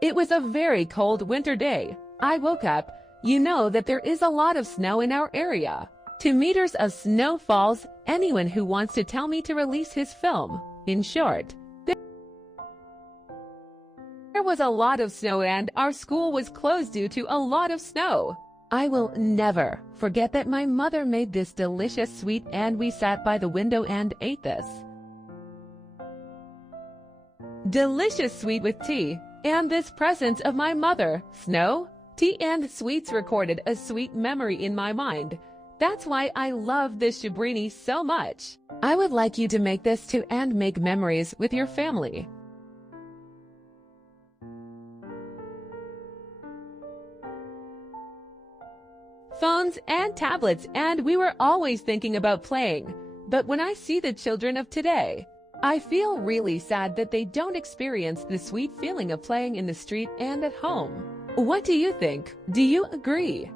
It was a very cold winter day. I woke up. You know that there is a lot of snow in our area. 2 meters of snow falls. Anyone who wants to tell me to release his film. In short, there was a lot of snow and our school was closed due to a lot of snow. I will never forget that my mother made this delicious sweet and we sat by the window and ate this delicious sweet with tea. And this presence of my mother, snow, tea and sweets recorded a sweet memory in my mind. That's why I love this shabrini so much. I would like you to make this too and make memories with your family. Phones and tablets, and we were always thinking about playing. But when I see the children of today, I feel really sad that they don't experience the sweet feeling of playing in the street and at home. What do you think? Do you agree?